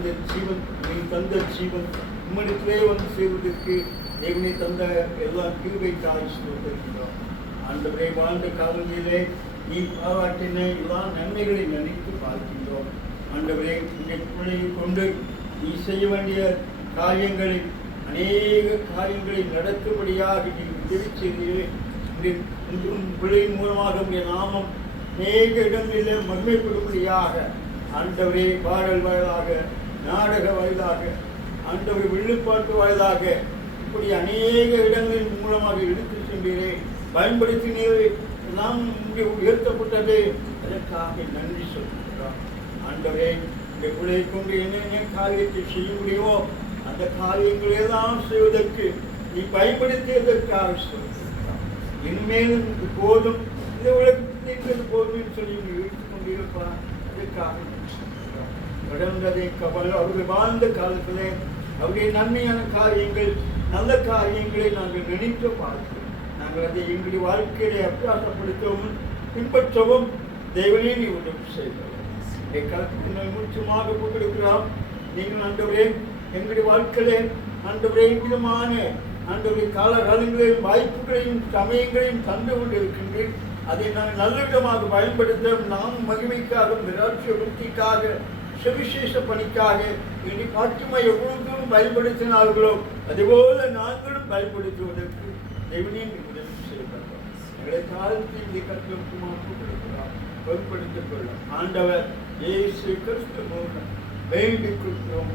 அந்த ஜீவன் நீ தந்த ஜீவன் உம்மிடத்திலே வந்து செய்வதற்கு தேவனை தந்த எல்லா கிருபைக்காக ஸ்தோத்திரிக்கிறோம். ஆண்டவரே, வாழ்ந்த காலங்களிலே நீ பாராட்டின எல்லா நன்மைகளை நினைத்து பார்க்கின்றோம். ஆண்டவரே, இந்த பிள்ளையை கொண்டு நீ செய்ய வேண்டிய காரியங்களை அநேக காரியங்களை நடக்கும்படியாக நீ உதவி செய்தீரே. பிள்ளையின் மூலமாக உடைய நாமம் அநேக இடங்களிலே மகிமைப்படும்படியாக ஆண்டவரே, பாடல் வாயிலாக, நாடக வாயிலாக, ஆண்டவரை வில்லுப்பாட்டு வாயிலாக இப்படி அநேக இடங்களின் மூலமாக எடுத்து சென்றீரே, பயன்படுத்தினீரே. நாம் இங்கே உயர்த்தப்பட்டது அதற்காக நன்றி சொல்கிறோம். ஆண்டவரே, இந்த பிள்ளையை கொண்டு என்னென்ன காரியத்தை செய்ய முடியுமோ அந்த காரியங்களெல்லாம் செய்வதற்கு நீ பயன்படுத்தியதற்காக சொல்கிறோம். இனிமேலும் இது போதும், இந்த உலகத்திற்கு போதும் சொல்லி நீ வைத்துக் கொண்டிருப்பான். அதற்காக கடந்ததை அவர்கள் வாழ்ந்த காலத்திலே அவருடைய நன்மையான காரியங்கள், நல்ல காரியங்களை நாங்கள் நினைத்து பார்க்கிறோம். நாங்கள் அதை எங்களுடைய வாழ்க்கையை அபியாசப்படுத்தவும் பின்பற்றவும் தேவனே நீ உதவி செய்வோம். முற்றிலுமாக கொண்டிருக்கிறோம். நீங்கள் ஆண்டவரே, எங்களுடைய வாழ்க்கையிலே ஆண்டவரே விதமான ஆண்டவரை காலகாலங்களையும் வாய்ப்புகளையும் சமயங்களையும் தந்து கொண்டு இருக்கின்றேன். அதை நாங்கள் நல்ல விதமாக பயன்படுத்த நாம் மகிமைக்காக, விராட்சிய விருத்திக்காக, சுவிசேஷ பணிக்காக இனி பாட்டுமா எவ்வளவு பயன்படுத்தினார்களோ அதுபோல நாங்களும் பயன்படுத்துவதற்கு தேவனே உதவி செய்கிறோம். எங்களை காலத்தில் இந்த கருத்துக்கு கொடுக்கிறோம், பொருட்படுத்திக் கொள்ளும். ஆண்டவர் இயேசு கிறிஸ்து மூலம் வேண்டிக் கொள்கிறோம்.